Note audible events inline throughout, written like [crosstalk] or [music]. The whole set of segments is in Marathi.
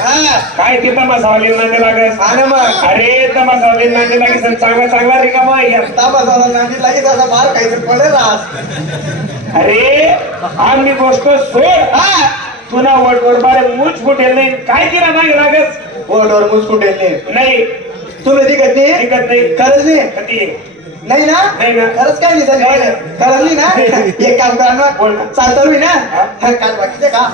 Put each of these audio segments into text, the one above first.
हा. काय ते तमासावाली नांदे लागत? हा ना मग. अरे तमासावाली नांदे लागेल चांगला चांगला रिकामा आहे. या. ताबा झाला नांदी लागेल असा मार काहीतरी पडेल आज. अरे आम्ही गोष्ट सोड. हा. तुला वटवर बारे मूच फुटेल नाही. काय तिला नाही लागत? बोर्डवर मुसकुटेल नाही. तुम्ही दिकत नाही? ऐकत नाही. खरंच नाही? कधी नाही. ना? नाही ना. खरंच काय नाही झालं? नाही. खरंच नाही ना? [laughs] एक काम करा बोल ना. चालतो मी ना? हा. काल बाकीचे का?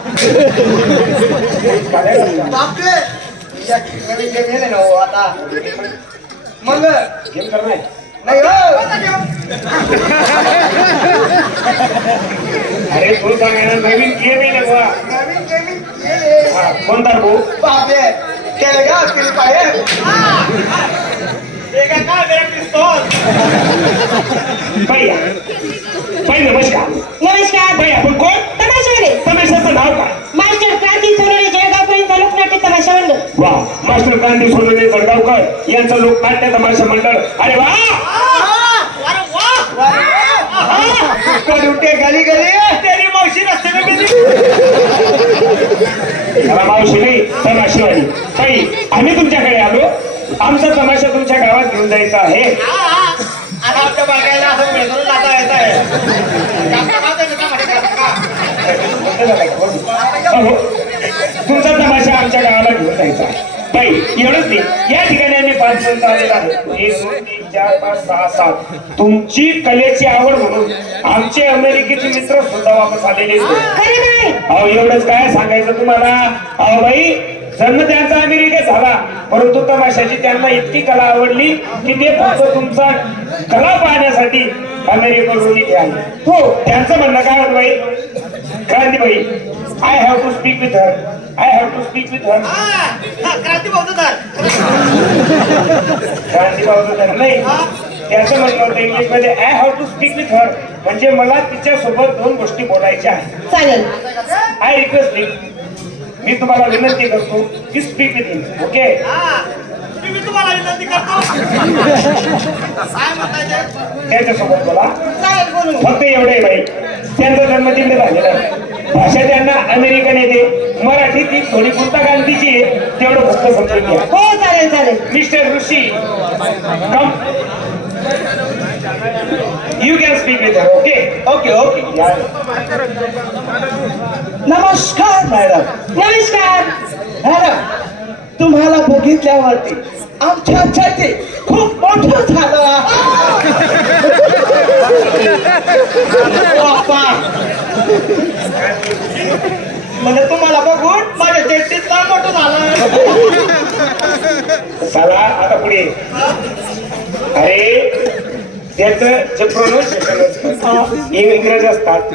नवीन गेम ना हो आता. मग नाही हो! अरे तू सांगायला नवीन गेम आहे ना. नवीन गेम येले हा, कोणता भाऊ बापरे! केलं का पिली पाहिजे भैया बाई नमस्कार. नमस्कार. बाई आपण कोण? तमाशावाले. तमाशाचं नाव काय मास्टर क्रांती सोनवणे जळगावपर्यंत लोकनाट्य तमाशा मंडळ वा मास्टर क्रांती सोडवणे जळगावकर यांचं लोकनाट्य तमाशा मंडळ अरे वा! ड्युटी गली गली? तेरी मावशी मावशी नाही तमाशीवाली आम्ही तुमच्याकडे आलो. आमचा तमाशा तुमच्या गावात घेऊन जायचा आहे. आमच्या बघायला असं भेटून जाता येत अहो, तुमचा तमाशा आमच्या जायचा बाई एवढंच नाही. या ठिकाणी आम्ही पाच जण आलेलो आहे एक दोन तीन चार पाच सहा सात. तुमची कलेची आवड म्हणून आमचे अमेरिकेचे मित्र सुद्धा वापस आलेले नाही. अहो एवढंच काय सांगायचं तुम्हाला? अहो बाई जन्म त्यांचा अमेरिकेत झाला. परंतु तमाशाची त्यांना इतकी कला आवडली की ते फक्त तुमचा कला पाहण्यासाठी अमेरिकेवरून इथे आले. हो त्यांचं म्हणणं काय होतं बाई? क्रांती बाई I have to speak with her I have to speak with her Kranti बघतो क्रांती बाबा नाही. त्याचं म्हणणं होतं इंग्लिशमध्ये I have to speak with her म्हणजे मला तिच्या सोबत दोन गोष्टी बोलायच्या आहेत. चालेल. आय रिक्वेस्ट मी मी तुम्हाला विनंती करतो की स्पीक विथ हिम ओके तुम्हाला विनंती करतो. काय म्हणताय त्याच्यासोबत बोला चालेल बोलून फक्त एवढे बाई. त्यांचा जन्म तिकडे झालेला भाषा त्यांना अमेरिकन येते. मराठी ती थोडी पुस्तक गांधीची आहे. तेवढं फक्त समजून घ्या. हो चालेल चालेल. Mister Rishi come you can speak with okay okay okay नमस्कार मॅडम नमस्कार. मॅडम तुम्हाला बघितल्यावरती आमच्या छाती खूप मोठं झालं. म्हणजे तुम्हाला बघून माझ्या चेटीत मोठं झालं. चला आता पुढे. अरे त्याचं जे प्रोनाऊन्सिएशन असतं इंग्रज असतात.